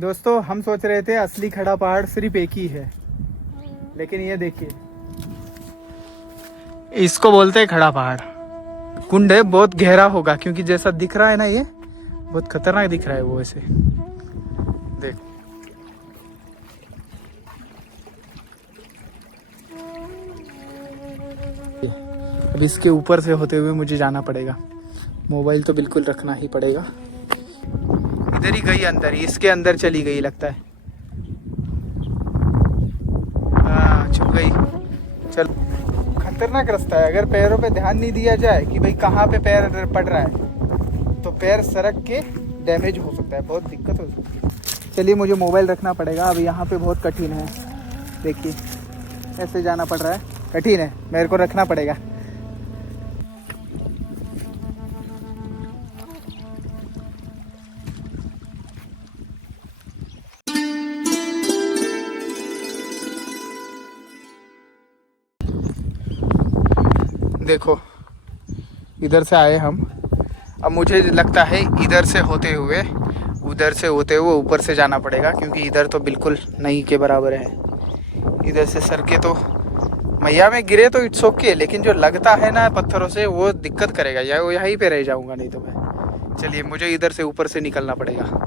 दोस्तों हम सोच रहे थे असली खड़ा पहाड़ सिर्फ एक ही है, लेकिन ये देखिए, इसको बोलते हैं खड़ा पहाड़। कुंड है, बहुत गहरा होगा क्योंकि जैसा दिख रहा है ना, ये बहुत खतरनाक दिख रहा है वो ऐसे। देखो अब इसके ऊपर से होते हुए मुझे जाना पड़ेगा। मोबाइल तो बिल्कुल रखना ही पड़ेगा। इधर ही गई अंदर, इसके अंदर चली गई लगता है। हाँ छुप गई। चलो, खतरनाक रास्ता है। अगर पैरों पे ध्यान नहीं दिया जाए कि भाई कहाँ पे पैर पड़ रहा है, तो पैर सरक के डैमेज हो सकता है, बहुत दिक्कत हो सकती है। चलिए, मुझे मोबाइल रखना पड़ेगा। अब यहाँ पे बहुत कठिन है, देखिए ऐसे जाना पड़ रहा है, कठिन है, मेरे को रखना पड़ेगा। देखो इधर से आए हम, अब मुझे लगता है इधर से होते हुए उधर से होते हुए ऊपर से जाना पड़ेगा, क्योंकि इधर तो बिल्कुल नहीं के बराबर है। इधर से सर के तो मैया में गिरे तो इट्स ओके, लेकिन जो लगता है ना पत्थरों से, वो दिक्कत करेगा, या वो यहीं पे रह जाऊंगा नहीं तो मैं। चलिए, मुझे इधर से ऊपर से निकलना पड़ेगा।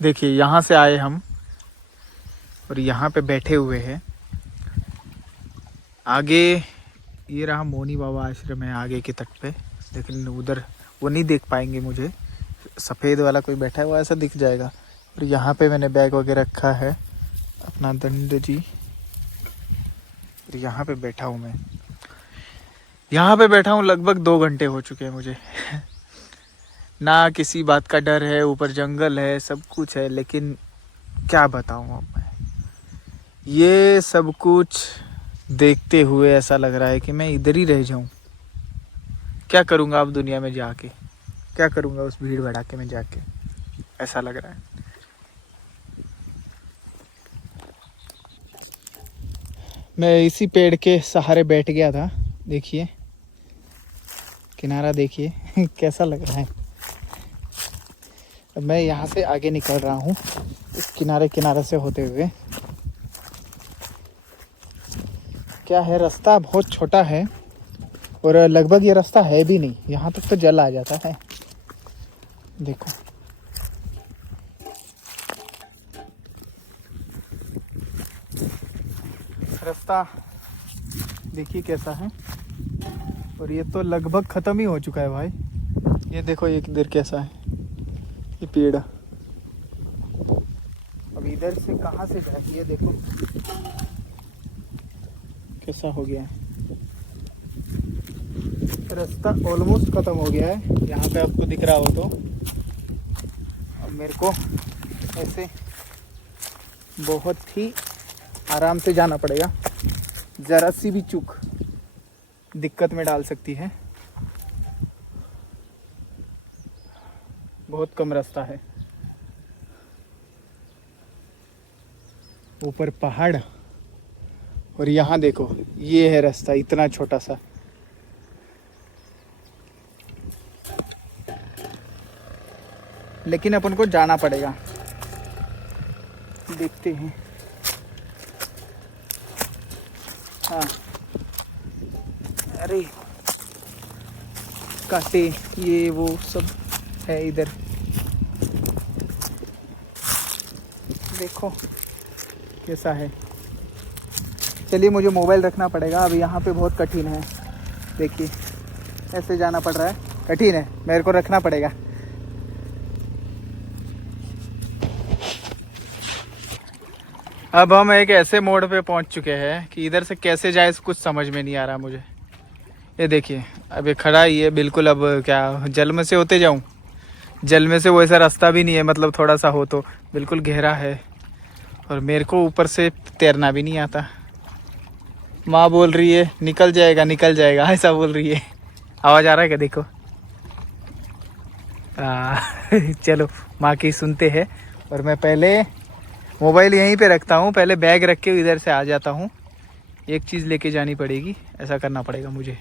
देखिए यहाँ से आए हम और यहाँ पे बैठे हुए हैं। आगे ये रहा मोनी बाबा आश्रम है आगे के तट पे, लेकिन उधर वो नहीं देख पाएंगे मुझे। सफ़ेद वाला कोई बैठा है वो ऐसा दिख जाएगा। और यहाँ पे मैंने बैग वगैरह रखा है अपना, दंड जी। और यहाँ पे बैठा हूँ मैं, यहाँ पे बैठा हूँ लगभग 2 घंटे हो चुके हैं मुझे। ना किसी बात का डर है, ऊपर जंगल है, सब कुछ है, लेकिन क्या बताऊँ अब मैं। ये सब कुछ देखते हुए ऐसा लग रहा है कि मैं इधर ही रह जाऊं। क्या करूंगा अब दुनिया में जाके, क्या करूंगा उस भीड़ भड़ाके में जाके, ऐसा लग रहा है। मैं इसी पेड़ के सहारे बैठ गया था, देखिए किनारा देखिए कैसा लग रहा है। अब मैं यहाँ से आगे निकल रहा हूँ इस किनारे किनारे से होते हुए। क्या है, रास्ता बहुत छोटा है और लगभग ये रास्ता है भी नहीं, यहाँ तक तो जल आ जाता है। देखो रास्ता देखिए कैसा है, और ये तो लगभग ख़त्म ही हो चुका है भाई। ये देखो ये इधर कैसा है, ये पेड़। अब इधर से कहाँ से जाए, ये देखो कैसा हो गया है। रास्ता ऑलमोस्ट ख़त्म हो गया है, यहाँ पे आपको दिख रहा हो तो। अब मेरे को ऐसे बहुत ही आराम से जाना पड़ेगा, ज़रा सी भी चूक दिक्कत में डाल सकती है। बहुत कम रास्ता है, ऊपर पहाड़, और यहाँ देखो ये है रास्ता इतना छोटा सा। लेकिन अपन को जाना पड़ेगा, देखते हैं। हाँ अरे कांटे ये वो सब है इधर, देखो कैसा है। चलिए मुझे मोबाइल रखना पड़ेगा अभी, यहाँ पे बहुत कठिन है, देखिए ऐसे जाना पड़ रहा है, कठिन है, मेरे को रखना पड़ेगा। अब हम एक ऐसे मोड़ पे पहुंच चुके हैं कि इधर से कैसे जाए कुछ समझ में नहीं आ रहा मुझे। ये देखिए अब ये खड़ा ही है बिल्कुल, अब क्या जल में से होते जाऊं? जल में से वैसा रास्ता भी नहीं है, मतलब थोड़ा सा हो तो बिल्कुल गहरा है, और मेरे को ऊपर से तैरना भी नहीं आता। माँ बोल रही है निकल जाएगा निकल जाएगा, ऐसा बोल रही है। आवाज़ आ रहा है क्या? देखो चलो माँ की सुनते हैं। और मैं पहले मोबाइल यहीं पे रखता हूँ, पहले बैग रख के इधर से आ जाता हूँ। एक चीज़ लेके जानी पड़ेगी, ऐसा करना पड़ेगा मुझे।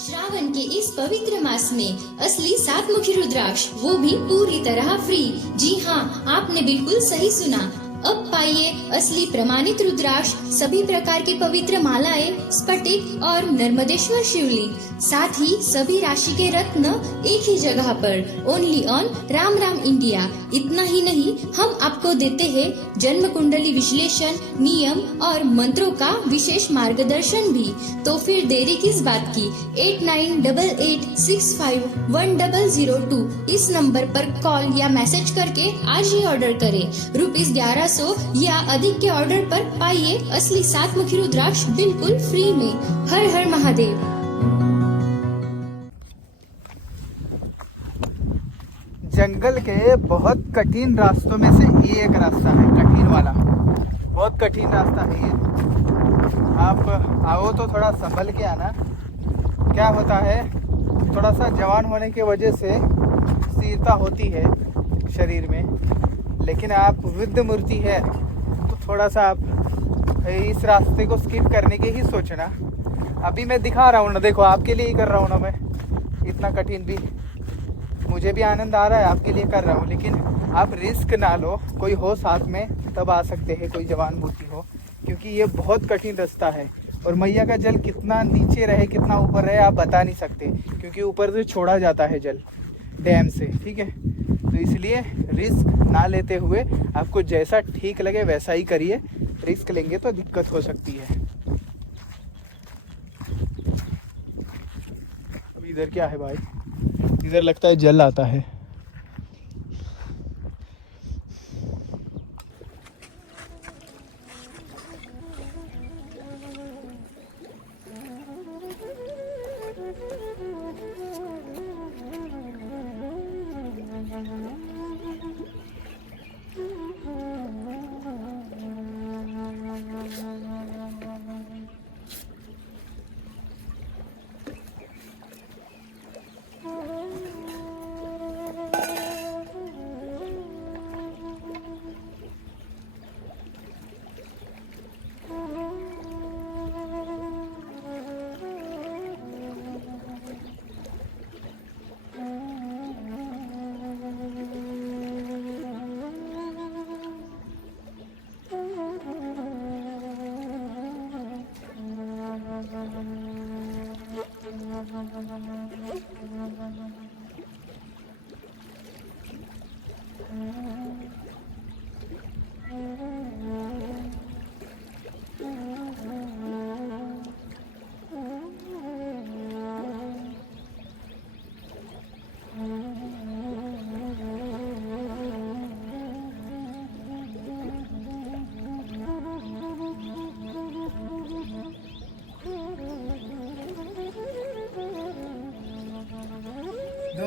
श्रावण के इस पवित्र मास में असली सातमुखी रुद्राक्ष, वो भी पूरी तरह फ्री। जी हाँ, आपने बिल्कुल सही सुना। अब पाइए असली प्रमाणित रुद्राक्ष, सभी प्रकार की पवित्र मालाएं, स्फटिक और नर्मदेश्वर शिवलिंग, साथ ही सभी राशि के रत्न एक ही जगह पर, only on Ram Ram India. इतना ही नहीं, हम आपको देते हैं जन्म कुंडली विश्लेषण, नियम और मंत्रों का विशेष मार्गदर्शन भी। तो फिर देरी किस बात की? 8988651002 इस नंबर पर कॉल या मैसेज करके आज ही ऑर्डर करें। ₹1100 या अधिक के ऑर्डर पर पाइए असली सातमुखी रुद्राक्ष बिल्कुल फ्री में। हर हर महादेव। जंगल के बहुत कठिन रास्तों में से ये एक रास्ता है, कठिन वाला, बहुत कठिन रास्ता है ये। आप आओ तो थोड़ा संभल के आना। क्या होता है, थोड़ा सा जवान होने की वजह से स्थिरता होती है शरीर में, लेकिन आप वृद्ध मूर्ति है तो थोड़ा सा आप इस रास्ते को स्किप करने के ही सोचना। अभी मैं दिखा रहा हूँ ना, देखो आपके लिए ही कर रहा हूँ ना मैं, इतना कठिन भी मुझे भी आनंद आ रहा है, आपके लिए कर रहा हूँ। लेकिन आप रिस्क ना लो, कोई हो साथ में तब आ सकते हैं, कोई जवान मूर्ति हो, क्योंकि ये बहुत कठिन रास्ता है। और मैया का जल कितना नीचे रहे कितना ऊपर रहे आप बता नहीं सकते, क्योंकि ऊपर से छोड़ा जाता है जल डैम से, ठीक है। तो इसलिए रिस्क ना लेते हुए आपको जैसा ठीक लगे वैसा ही करिए, रिस्क लेंगे तो दिक्कत हो सकती है। अब इधर क्या है भाई, इधर लगता है जल आता है।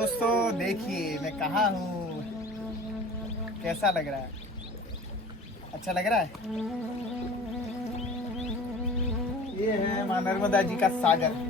दोस्तों देखिए मैं कहाँ हूँ, कैसा लग रहा है? अच्छा लग रहा है? ये है माँ नर्मदा जी का सागर।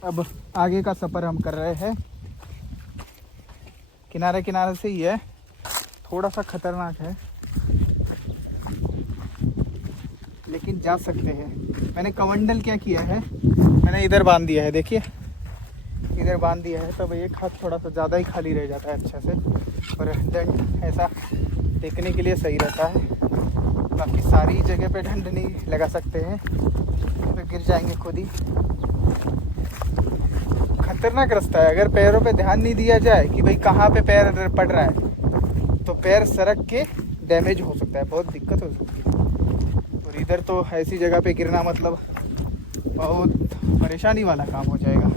अब आगे का सफ़र हम कर रहे हैं। किनारे किनारे से ही है, थोड़ा सा खतरनाक है लेकिन जा सकते हैं। मैंने कमंडल क्या किया है, मैंने इधर बांध दिया है, देखिए इधर बांध दिया है, तब एक हाथ थोड़ा सा ज़्यादा ही खाली रह जाता है अच्छे से, और डंड ऐसा देखने के लिए सही रहता है। बाकी सारी जगह पे डंड नहीं लगा सकते हैं, तो गिर जाएंगे खुद ही। खतरनाक रास्ता है, अगर पैरों पे ध्यान नहीं दिया जाए कि भाई कहाँ पे पैर पड़ रहा है तो पैर सरक के डैमेज हो सकता है, बहुत दिक्कत हो सकती है। और इधर तो ऐसी जगह पे गिरना मतलब बहुत परेशानी वाला काम हो जाएगा।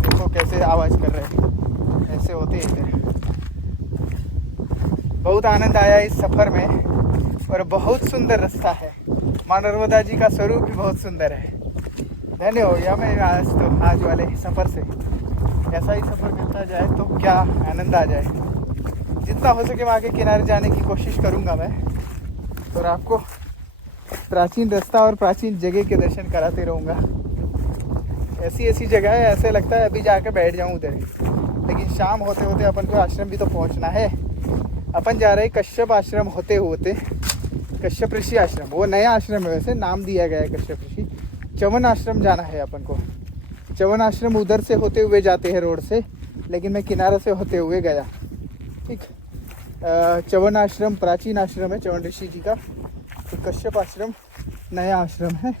देखो कैसे आवाज़ कर रहे हैं, ऐसे होते हैं इधर। बहुत आनंद आया इस सफ़र में, और बहुत सुंदर रास्ता है। माँ नर्मदा जी का स्वरूप भी बहुत सुंदर है। धन्य हो गया मैं आज वाले सफ़र से। ऐसा ही सफ़र करता जाए तो क्या आनंद आ जाए। जितना हो सके मैं आगे किनारे जाने की कोशिश करूँगा मैं, और आपको प्राचीन रास्ता और प्राचीन जगह के दर्शन कराते रहूँगा। ऐसी ऐसी जगह है, ऐसे लगता है अभी जाके बैठ जाऊँ उधर, लेकिन शाम होते होते अपन को आश्रम भी तो पहुँचना है। अपन जा रहे कश्यप आश्रम होते होते, कश्यप ऋषि आश्रम, वो नया आश्रम है, वैसे नाम दिया गया है कश्यप ऋषि। च्यवन आश्रम जाना है अपन को। च्यवन आश्रम उधर से होते हुए जाते हैं रोड से, लेकिन मैं किनारे से होते हुए गया। ठीक, च्यवन आश्रम प्राचीन आश्रम है च्यवन ऋषि जी का, तो कश्यप आश्रम नया आश्रम है।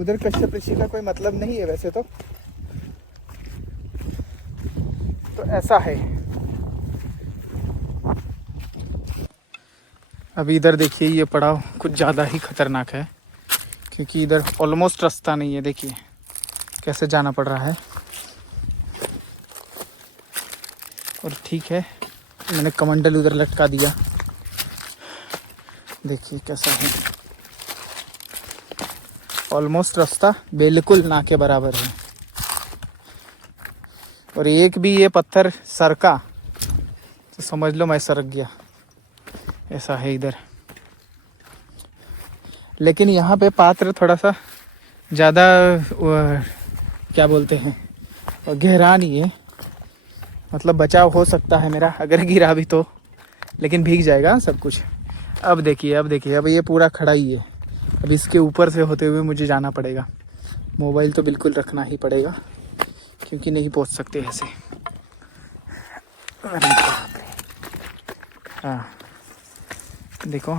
उधर कश्यप ऋषि का कोई मतलब नहीं है वैसे तो ऐसा है। अभी इधर देखिए ये पड़ाव कुछ ज़्यादा ही खतरनाक है, क्योंकि इधर ऑलमोस्ट रास्ता नहीं है। देखिए कैसे जाना पड़ रहा है। और ठीक है, मैंने कमंडल उधर लटका दिया, देखिए कैसा है। ऑलमोस्ट रास्ता बिल्कुल ना के बराबर है, और एक भी ये पत्थर सरका तो समझ लो मैं सरक गया, ऐसा है इधर। लेकिन यहाँ पे पात्र थोड़ा सा ज़्यादा क्या बोलते हैं, गहरा नहीं है, मतलब बचाव हो सकता है मेरा अगर गिरा भी तो, लेकिन भीग जाएगा सब कुछ। अब देखिए अब ये पूरा खड़ा ही है। अब इसके ऊपर से होते हुए मुझे जाना पड़ेगा। मोबाइल तो बिल्कुल रखना ही पड़ेगा, क्योंकि नहीं पहुँच सकते ऐसे। हाँ देखो,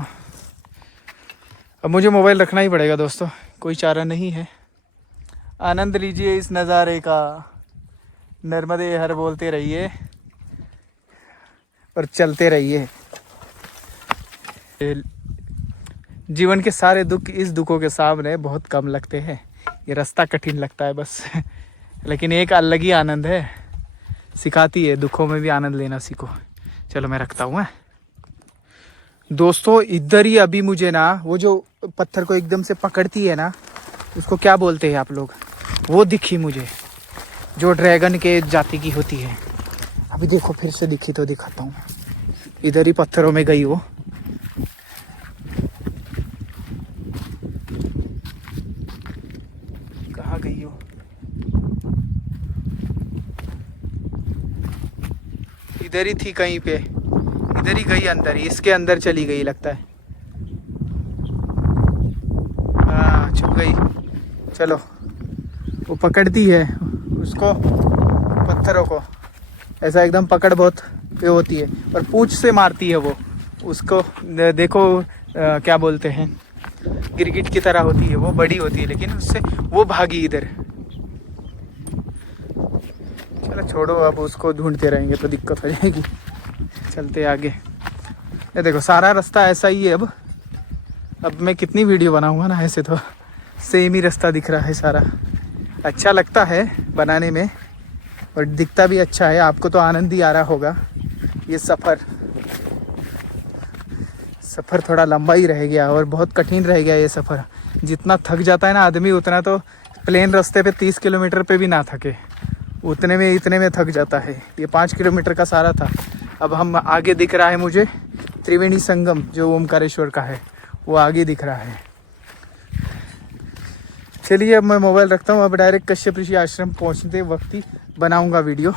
अब मुझे मोबाइल रखना ही पड़ेगा दोस्तों, कोई चारा नहीं है। आनंद लीजिए इस नज़ारे का, नर्मदे हर बोलते रहिए और चलते रहिए। जीवन के सारे दुख इस दुखों के सामने बहुत कम लगते हैं। ये रास्ता कठिन लगता है बस लेकिन एक अलग ही आनंद है, सिखाती है दुखों में भी आनंद लेना सीखो। चलो मैं रखता हूँ। दोस्तों इधर ही अभी मुझे ना वो जो पत्थर को एकदम से पकड़ती है ना, उसको क्या बोलते हैं आप लोग, वो दिखी मुझे, जो ड्रैगन के जाति की होती है। अभी देखो फिर से दिखी तो दिखाता हूँ। इधर ही पत्थरों में गई वो। कहाँ गई हो? इधर ही थी कहीं पे, इधर ही गई अंदर ही, इसके अंदर चली गई लगता है। हाँ छुप गई। चलो वो पकड़ती है उसको, पत्थरों को ऐसा एकदम पकड़ बहुत ये होती है, और पूंछ से मारती है वो उसको। देखो क्या बोलते हैं, गिरगिट की तरह होती है वो, बड़ी होती है लेकिन उससे वो भागी इधर। चलो छोड़ो, अब उसको ढूंढते रहेंगे तो दिक्कत हो जाएगी। चलते आगे। ये देखो सारा रास्ता ऐसा ही है। अब मैं कितनी वीडियो बनाऊंगा ना, ऐसे तो सेम ही रास्ता दिख रहा है सारा। अच्छा लगता है बनाने में और दिखता भी अच्छा है। आपको तो आनंद ही आ रहा होगा। ये सफ़र थोड़ा लंबा ही रह गया और बहुत कठिन रह गया ये सफ़र। जितना थक जाता है ना आदमी, उतना तो प्लेन रास्ते पे 30 किलोमीटर पे भी ना थके, इतने में थक जाता है। ये 5 किलोमीटर का सारा था। अब हम आगे दिख रहा है मुझे त्रिवेणी संगम, जो ओमकारेश्वर का है, वो आगे दिख रहा है। चलिए अब मैं मोबाइल रखता हूँ। अब डायरेक्ट कश्यप ऋषि आश्रम पहुँचते वक्त ही बनाऊँगा वीडियो,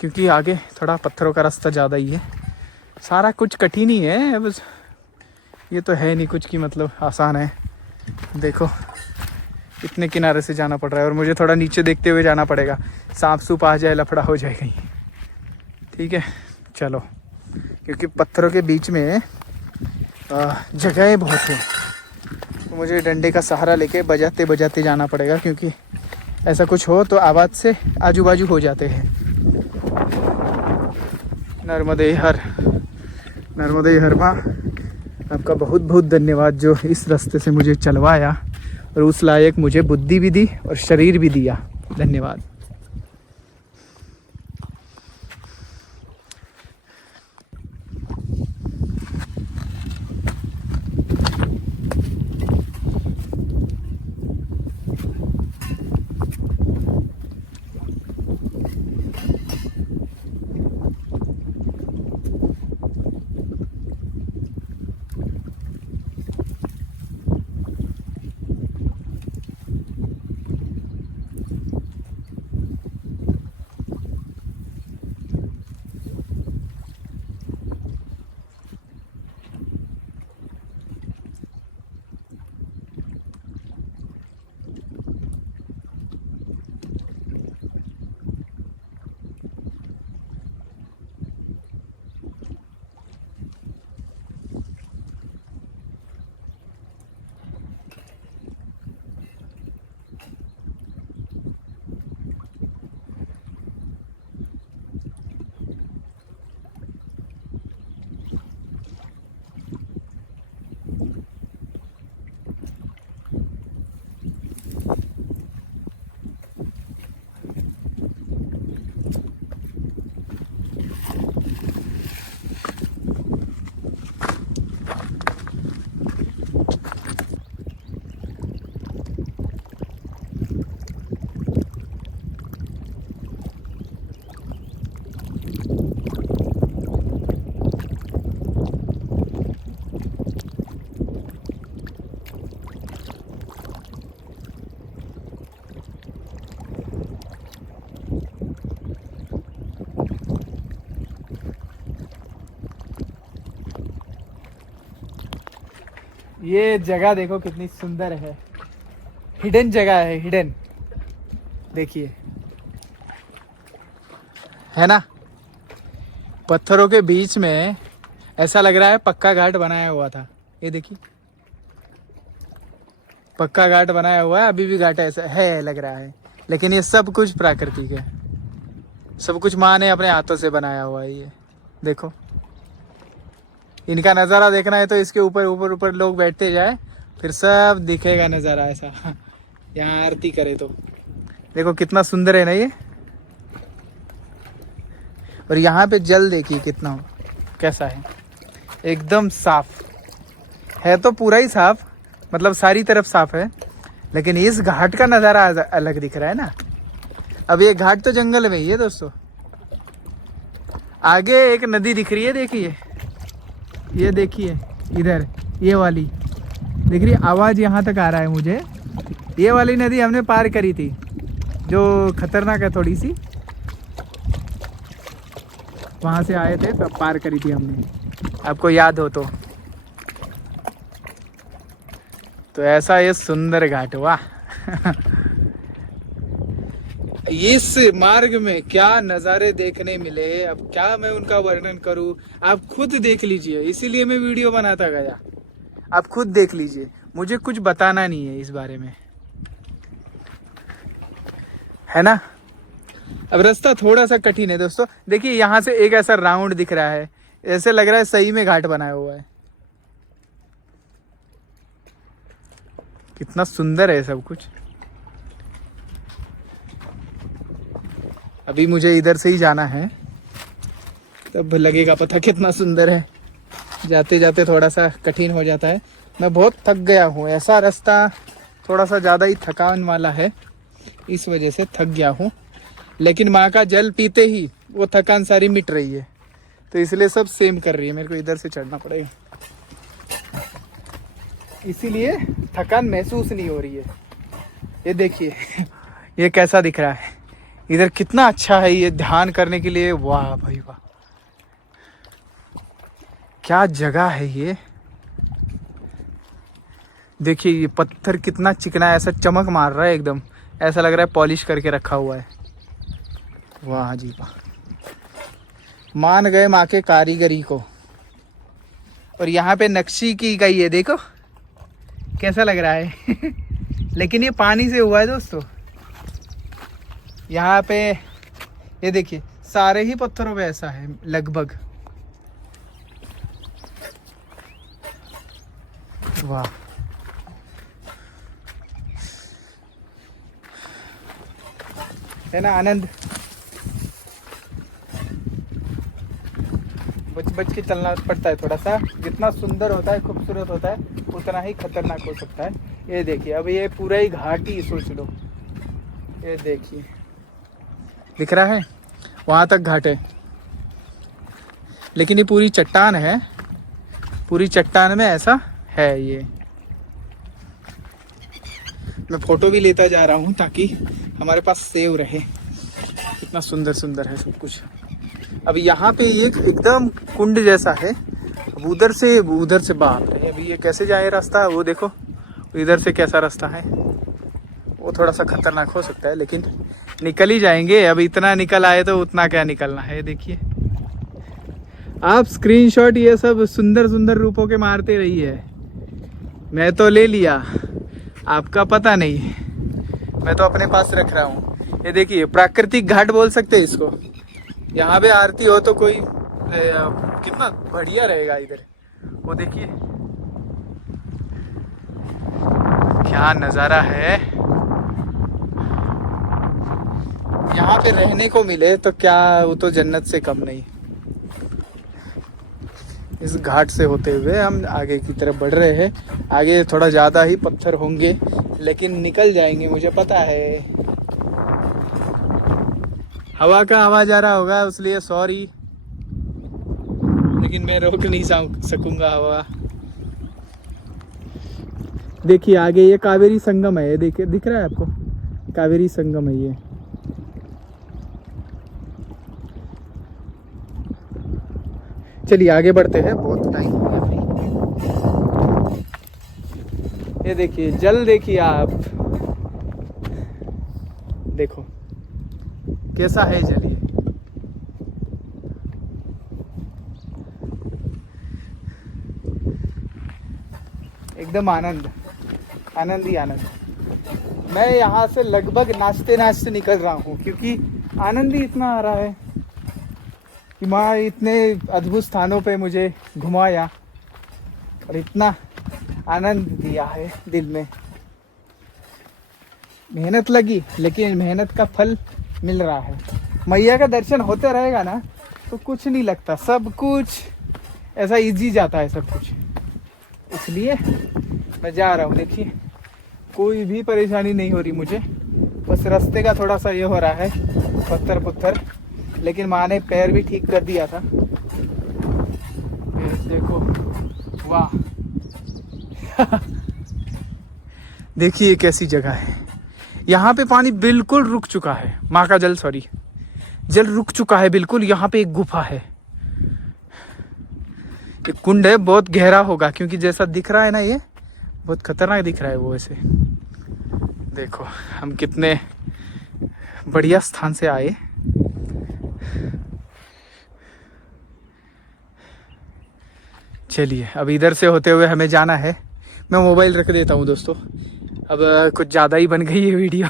क्योंकि आगे थोड़ा पत्थरों का रास्ता ज़्यादा ही है। सारा कुछ कठिन ही है, बस ये तो है नहीं कुछ की मतलब आसान है। देखो इतने किनारे से जाना पड़ रहा है और मुझे थोड़ा नीचे देखते हुए जाना पड़ेगा, सांप सूप आ जाए, लफड़ा हो जाए कहीं। ठीक है चलो, क्योंकि पत्थरों के बीच में जगहें बहुत हैं, तो मुझे डंडे का सहारा लेके बजाते बजाते जाना पड़ेगा, क्योंकि ऐसा कुछ हो तो आवाज़ से आजू बाजू हो जाते हैं। नर्मदे हर माँ, आपका बहुत बहुत धन्यवाद जो इस रास्ते से मुझे चलवाया और उस लायक मुझे बुद्धि भी दी और शरीर भी दिया। धन्यवाद। ये जगह देखो कितनी सुंदर है, हिडन जगह है, हिडन। देखिए है ना, पत्थरों के बीच में ऐसा लग रहा है पक्का घाट बनाया हुआ था। ये देखिए पक्का घाट बनाया हुआ है, अभी भी घाट ऐसा है लग रहा है, लेकिन ये सब कुछ प्राकृतिक है, सब कुछ माँ ने अपने हाथों से बनाया हुआ है। ये देखो इनका नज़ारा देखना है तो इसके ऊपर ऊपर ऊपर लोग बैठते जाए, फिर सब दिखेगा नज़ारा ऐसा। यहाँ आरती करे तो देखो कितना सुंदर है ना ये। और यहाँ पे जल देखिए कितना कैसा है, एकदम साफ है, तो पूरा ही साफ, मतलब सारी तरफ साफ है, लेकिन इस घाट का नज़ारा अलग दिख रहा है ना। अब ये घाट तो जंगल में ही है दोस्तों। आगे एक नदी दिख रही है, देखिए, ये देखिए इधर, ये वाली दिख रही है, आवाज़ यहाँ तक आ रहा है मुझे। ये वाली नदी हमने पार करी थी, जो खतरनाक है थोड़ी सी, वहाँ से आए थे तब पार करी थी हमने, आपको याद हो तो ऐसा ये सुंदर घाट, वाह। इस मार्ग में क्या नज़ारे देखने मिले, अब क्या मैं उनका वर्णन करूं, आप खुद देख लीजिए, इसीलिए मैं वीडियो बनाता गया, आप खुद देख लीजिए, मुझे कुछ बताना नहीं है इस बारे में, है ना। अब रास्ता थोड़ा सा कठिन है दोस्तों, देखिए यहाँ से एक ऐसा राउंड दिख रहा है, ऐसे लग रहा है सही में घाट बनाया हुआ है, कितना सुंदर है सब कुछ। अभी मुझे इधर से ही जाना है, तब लगेगा पता कितना सुंदर है। जाते जाते थोड़ा सा कठिन हो जाता है, मैं बहुत थक गया हूँ, ऐसा रास्ता थोड़ा सा ज़्यादा ही थकान वाला है, इस वजह से थक गया हूँ, लेकिन माँ का जल पीते ही वो थकान सारी मिट रही है, तो इसलिए सब सेम कर रही है, मेरे को इधर से चढ़ना पड़ेगा, इसीलिए थकान महसूस नहीं हो रही है। ये देखिए ये कैसा दिख रहा है, इधर कितना अच्छा है ये ध्यान करने के लिए, वाह भाई वाह, क्या जगह है ये। देखिए ये पत्थर कितना चिकना है, ऐसा चमक मार रहा है एकदम, ऐसा लग रहा है पॉलिश करके रखा हुआ है, वाह जी वाह, मान गए माँ के कारीगरी को। और यहाँ पे नक्शी की गई है, देखो कैसा लग रहा है। लेकिन ये पानी से हुआ है दोस्तों, यहाँ पे ये देखिए सारे ही पत्थरों पे ऐसा है लगभग, वाह। है ना आनंद, बच बच के चलना पड़ता है थोड़ा सा, जितना सुंदर होता है खूबसूरत होता है उतना ही खतरनाक हो सकता है। ये देखिए अब ये पूरा ही घाट ही सोच लो, ये देखिए दिख रहा है, वहाँ तक घाट है, लेकिन ये पूरी चट्टान है, पूरी चट्टान में ऐसा है। ये मैं फोटो भी लेता जा रहा हूँ ताकि हमारे पास सेव रहे, कितना सुंदर सुंदर है सब कुछ। अब यहाँ पे एक एकदम कुंड जैसा है, अब उधर से बाप रे, अभी ये कैसे जाए रास्ता, वो देखो इधर से कैसा रास्ता है, वो थोड़ा सा खतरनाक हो सकता है, लेकिन निकल ही जाएंगे। अब इतना निकल आए तो उतना क्या निकलना है। देखिए आप स्क्रीनशॉट ये सब सुंदर सुंदर रूपों के मारते रहिए, मैं तो ले लिया, आपका पता नहीं, मैं तो अपने पास रख रहा हूँ। ये देखिए प्राकृतिक घाट बोल सकते हैं इसको, यहाँ पे आरती हो तो कोई कितना बढ़िया रहेगा इधर, वो देखिए क्या नज़ारा है। यहाँ पे रहने को मिले तो क्या, वो तो जन्नत से कम नहीं। इस घाट से होते हुए हम आगे की तरफ बढ़ रहे हैं, आगे थोड़ा ज़्यादा ही पत्थर होंगे लेकिन निकल जाएंगे, मुझे पता है। हवा का आवाज़ आ रहा होगा इसलिए सॉरी, लेकिन मैं रोक नहीं सकूंगा हवा। देखिए आगे ये कावेरी संगम है, ये देखिए दिख रहा है आपको, कावेरी संगम है ये। चलिए आगे बढ़ते हैं, बहुत टाइम हो गया भाई। ये देखिए जल, देखिए आप, देखो कैसा है जल, ये एकदम आनंद, आनंद ही आनंद। मैं यहाँ से लगभग नाचते नाचते निकल रहा हूँ, क्योंकि आनंद ही इतना आ रहा है, कि माँ इतने अद्भुत स्थानों पे मुझे घुमाया और इतना आनंद दिया है दिल में। मेहनत लगी लेकिन मेहनत का फल मिल रहा है। मैया का दर्शन होते रहेगा ना तो कुछ नहीं लगता, सब कुछ ऐसा इजी जाता है सब कुछ। इसलिए मैं जा रहा हूँ। देखिए कोई भी परेशानी नहीं हो रही मुझे, बस रास्ते का थोड़ा सा ये हो रहा है पत्थर पुत्थर, लेकिन माँ ने पैर भी ठीक कर दिया था। ये देखो वाह देखिए कैसी जगह है। यहाँ पे पानी बिल्कुल रुक चुका है, माँ का जल जल रुक चुका है बिल्कुल। यहाँ पे एक गुफा है, एक कुंड है, बहुत गहरा होगा क्योंकि जैसा दिख रहा है ना ये बहुत खतरनाक दिख रहा है वो ऐसे। देखो हम कितने बढ़िया स्थान से आए। चलिए अब इधर से होते हुए हमें जाना है। मैं मोबाइल रख देता हूँ दोस्तों, अब कुछ ज़्यादा ही बन गई ये वीडियो।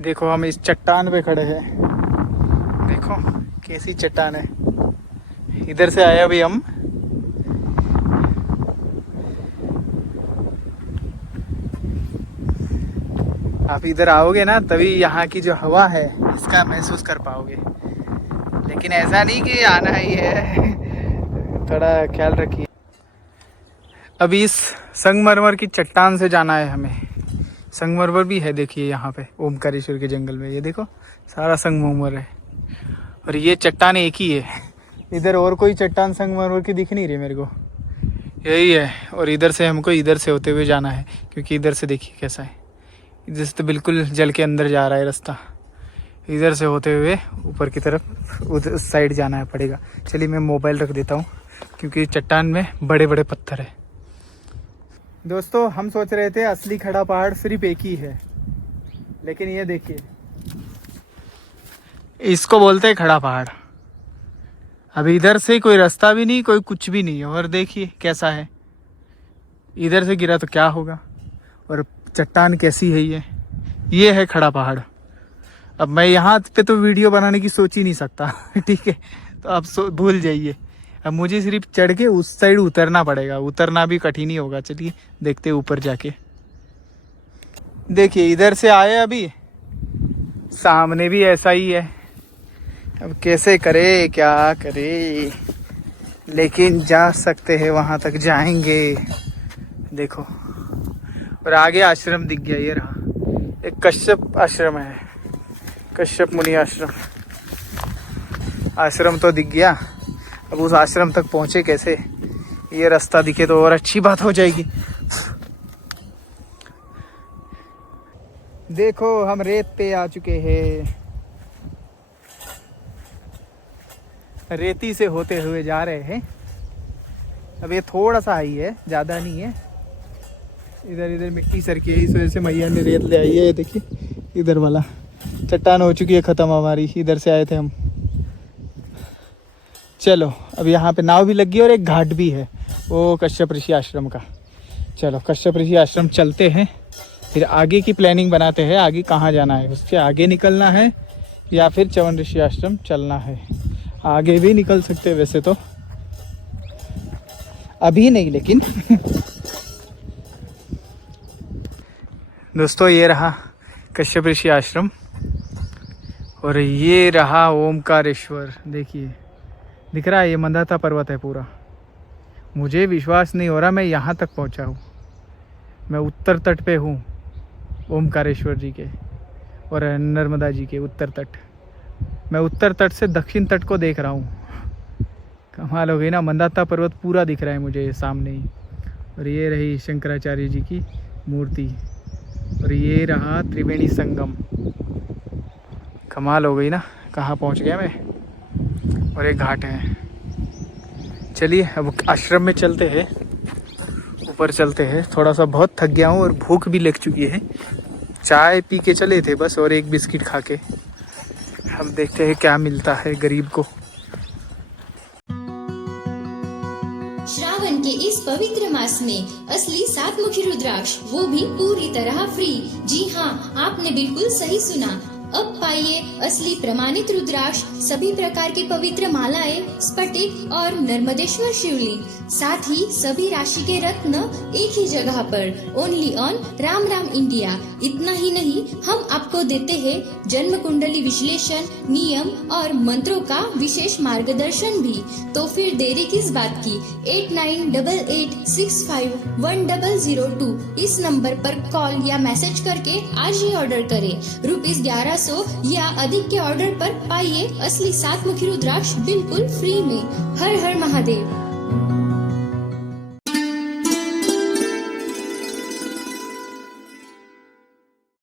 देखो हम इस चट्टान पे खड़े हैं, देखो कैसी चट्टान है। इधर से आए अभी हम। आप इधर आओगे ना तभी यहाँ की जो हवा है इसका महसूस कर पाओगे, लेकिन ऐसा नहीं कि आना ही है, थोड़ा ख्याल रखिए। अभी इस संगमरमर की चट्टान से जाना है हमें। संगमरमर भी है देखिए यहाँ पे ओमकारेश्वर के जंगल में, ये देखो सारा संगमरमर है और ये चट्टान एक ही है। इधर और कोई चट्टान संगमरमर की दिख नहीं रही मेरे को, यही है। और इधर से हमको इधर से होते हुए जाना है क्योंकि इधर से देखिए कैसा है, इधर से तो बिल्कुल जल के अंदर जा रहा है रास्ता। इधर से होते हुए ऊपर की तरफ उधर उस साइड जाना है पड़ेगा। चलिए मैं मोबाइल रख देता हूँ क्योंकि चट्टान में बड़े बड़े पत्थर है। दोस्तों हम सोच रहे थे असली खड़ा पहाड़ सिर्फ एक ही है, लेकिन ये देखिए इसको बोलते हैं खड़ा पहाड़। अभी इधर से कोई रास्ता भी नहीं, कोई कुछ भी नहीं है, और देखिए कैसा है। इधर से गिरा तो क्या होगा, और चट्टान कैसी है ये है खड़ा पहाड़। अब मैं यहाँ पे तो वीडियो बनाने की सोच ही नहीं सकता ठीक है, तो आप भूल जाइए। अब मुझे सिर्फ चढ़ के उस साइड उतरना पड़ेगा, उतरना भी कठिन ही होगा। चलिए देखते ऊपर जाके। देखिए इधर से आए, अभी सामने भी ऐसा ही है। अब कैसे करे क्या करे, लेकिन जा सकते हैं, वहां तक जाएंगे। देखो और आगे आश्रम दिख गया, ये रहा एक कश्यप आश्रम है, कश्यप मुनि आश्रम। आश्रम तो दिख गया, अब उस आश्रम तक पहुंचे कैसे, ये रास्ता दिखे तो और अच्छी बात हो जाएगी। देखो हम रेत पे आ चुके हैं, रेती से होते हुए जा रहे हैं। अब ये थोड़ा सा ही है, ज़्यादा नहीं है। इधर इधर मिट्टी सरकी है, इस वजह से मैया ने रेत ले आई है। ये देखिए इधर वाला चट्टान हो चुकी है ख़त्म हमारी, इधर से आए थे हम। चलो अब यहाँ पे नाव भी लगी है और एक घाट भी है, वो कश्यप ऋषि आश्रम का। चलो कश्यप ऋषि आश्रम चलते हैं, फिर आगे की प्लानिंग बनाते हैं, आगे कहाँ जाना है। उसके आगे निकलना है या फिर च्यवन ऋषि आश्रम चलना है। आगे भी निकल सकते हैं वैसे तो, अभी नहीं लेकिन दोस्तों ये रहा कश्यप ऋषि आश्रम और ये रहा ओमकारेश्वर। देखिए दिख रहा है, ये मंदाता पर्वत है पूरा। मुझे विश्वास नहीं हो रहा मैं यहाँ तक पहुँचा हूँ। मैं उत्तर तट पे हूँ ओमकारेश्वर जी के और नर्मदा जी के उत्तर तट। मैं उत्तर तट से दक्षिण तट को देख रहा हूँ। कमाल हो गई ना, मंदाता पर्वत पूरा दिख रहा है मुझे ये सामने ही। और ये रही शंकराचार्य जी की मूर्ति और ये रहा त्रिवेणी संगम। कमाल हो गई ना, कहाँ पहुँच गया मैं। और एक घाट है। चलिए अब आश्रम में चलते हैं, ऊपर चलते हैं। थोड़ा सा बहुत थक गया हूँ और भूख भी लग चुकी है। चाय पी के चले थे बस और एक बिस्किट खा के। हम देखते हैं क्या मिलता है गरीब को। श्रावण के इस पवित्र मास में असली 7 मुखी रुद्राक्ष, वो भी पूरी तरह फ्री। जी हाँ, आपने बिल्कुल सही सुना। अब पाइए असली प्रमाणित रुद्राक्ष, सभी प्रकार की पवित्र मालाएं, स्फटिक और नर्मदेश्वर शिवलिंग, साथ ही सभी राशि के रत्न एक ही जगह पर, only on Ram Ram India. इतना ही नहीं, हम आपको देते हैं जन्म कुंडली विश्लेषण, नियम और मंत्रों का विशेष मार्गदर्शन भी। तो फिर देरी किस बात की, 8988651002 इस नंबर पर कॉल या मैसेज करके आज ही ऑर्डर करें। ₹1100 या अधिक के ऑर्डर पर पाइए असली 7 मुखी रुद्राक्ष बिल्कुल फ्री में। हर हर महादेव।